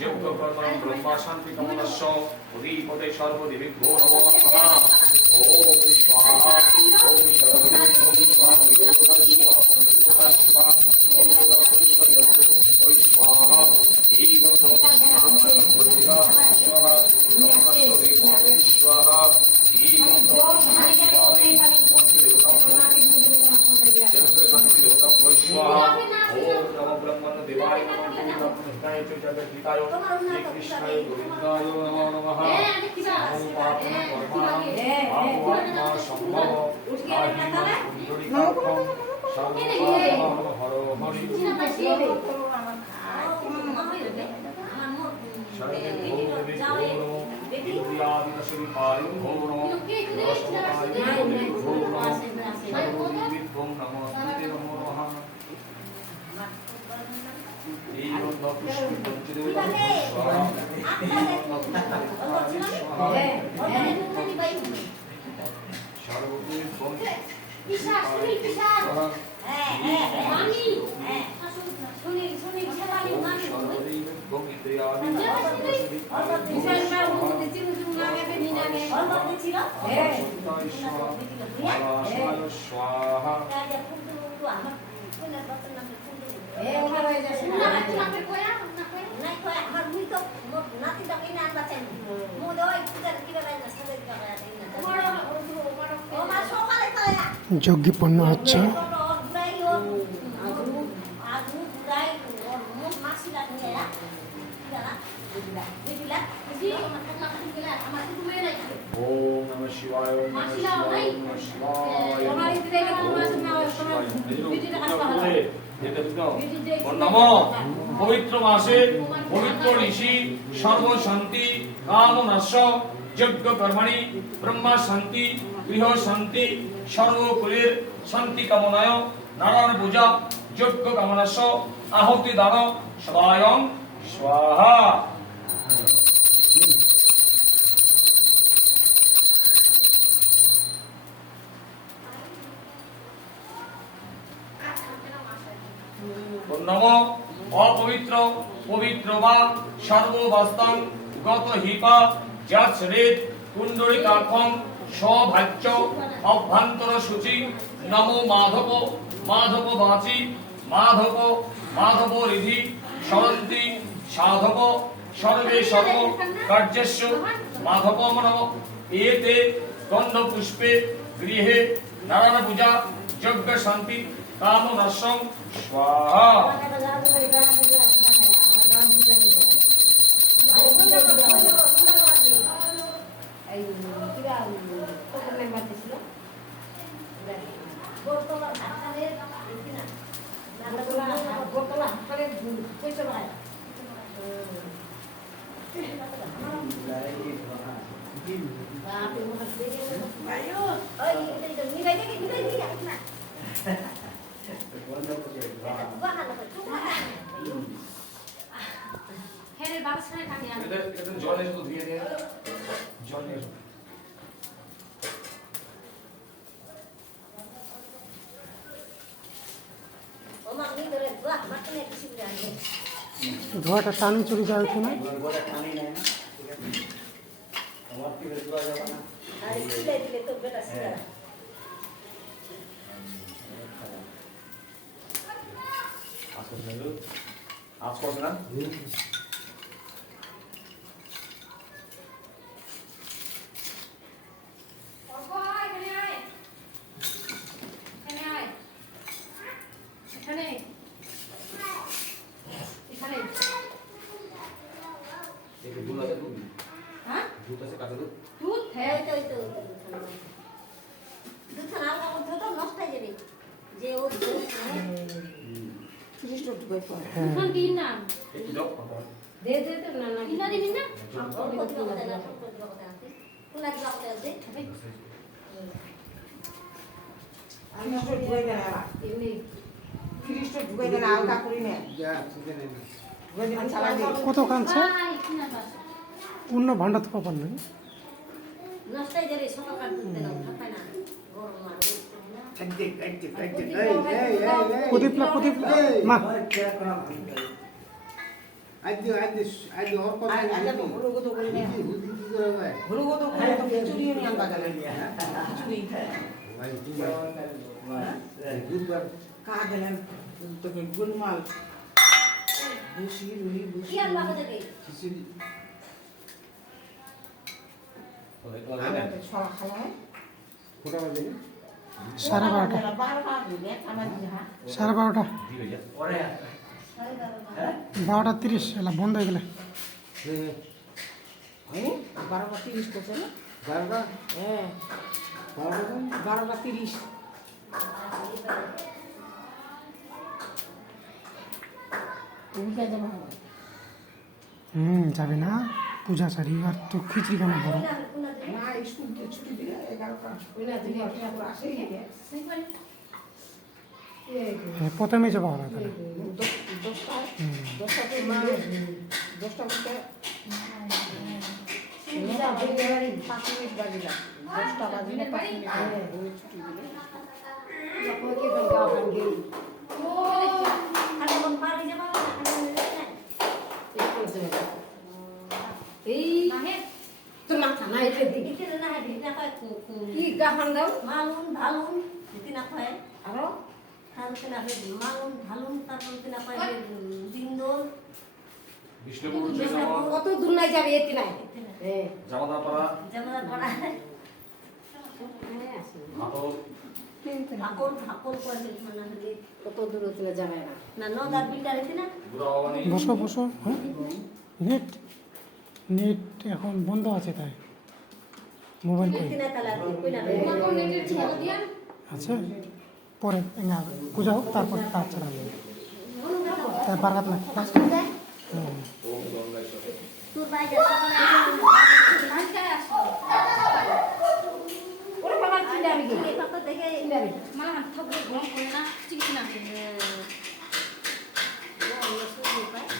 যজ্ঞ কর্মণ ব্রহ্মা শান্তি কামনাস্য উদীপতে সর্বদেবী ভো নমো নমঃ ওম স্বাহা ওম সর্বদেবী ওম স্বাহা বিদুতা স্বাহা বিদুতা স্বাহা ওম ওই স্বাহা এই গন্ধ স্বাহা ভোজিকা স্বাহা নমস্তে ওম স্বাহা এই গন্ধ स्वाहा ओम नमो ब्रह्मण देवाय नमः ब्रह्मणिताय च जगद्धिताय श्री कृष्णाय गोविन्दाय नमो नमः ओम पापन कर्मणां आत्मा संभव आदिना पुण्डरीकाक्षं सर्वपापं हरो हरि सर्वे भूदेवी भो नमो इंद्रियादिदशविकारिं भो नमो रसोकाय भो नमो सर्वदेवी भो नमो स्मृति नमो नमः एवं नपुष्टि पंचदेवता स्वाहा सर्वदेवी भो स्वाहा যজ্ঞপন্ন হচ্ছে। ओम नमः शिवाय ओम नमः शिवाय ओम नमः शिवाय नमो पवित्र मासे पवित्र ऋषि सर्व शांति काम नाश यज्ञ कर्मणि ब्रह्मा शांति गृह शांति सर्वकुलेर शांति कामनाय नारायण पूजा यज्ञ कामनाश आहुति दान स्वायं स्वाहा नमो अपवित्र पवित्र वा सर्ववास्तां गत हिपा जात्सरेत कुंडलिकाक्षं सौभाग्य अभ्यंतर शुचि नमो माधव माधव वाची माधव माधव रिधि शरन्ति साधव सर्वे सर्व कार्यस्य माधव मनव एते गंध पुष्पे गृहे नारायण पूजा यज्ञ शांति काम नाशं स्वाहा জলের তো ধুয়ে দিয়ে জলের ধোয়াটা টানি চলে যাবে কিনা আজ করবে না কত কাঁদছে অন্য ভান্ডার তো পাবার নেই প্রদীপ না প্রদীপ মা হলুগত করে নিয়ে হলুগত করে তো খিচুড়িও নিয়ে আনবা গেলেন খিচুড়ি কা গেলেন তোকে গুলমাল বুসি রুই বুসি আমরা তো ছড়া খাওয়া হয় 12:30 12টা দিলে আমার যাহা 12:30 দিবে যা 12:30 এলা বন্ধ হয়ে গেলে 12টা 30 করছে না হ্যাঁ 12টা 30 তুমি কে যাবো যাবে না পূজা সারি আর তো খিচড়ি কেন বড় না স্কুল দিয়ে ছুটি দিলে 11টা ওইলা দিলে ঠাকুর আসে হ্যাঁ প্রথমে যাওয়া হবে তাহলে 10টাতে মা 10টা থেকে 5 মিনিট বাজিলা 10টা বাজিলে 5 মিনিট ছুটি দিলে এই তোর মাথা না এটা দিকে কি গাহান দাও মালুন ঢালুন দিনা কয় আরো তারপরে না মালুন ঢালুন তারপরে না কয় দিনদোল বিষ্ণুপুর জয়নগর কত দূর নাই যাবে এতে নাই জামাদাপাড়া যেমন পড়া হাতল ঠাকুর ঠাকুর করে মানে হলে কত দূর হতে যাবে না না নদার বিলটা রেখে না গুড়াবানি বসো বসো হ্যাঁ নেট নেট এখন বন্ধ আছে তাই মোবাইল কই দিনা তালা কইনা আছে পরে এঙ্গা পূজা হোক তারপর কাজ চালাবে তাই পারগাত না ওম গঙ্গেশ্বরে তোর ভাই যা সকালে ওরে বাবা চিল্লা আমি এই পাতা দেখে চিল্লা মালা হাত থাকবে গরম করে না চিল্লা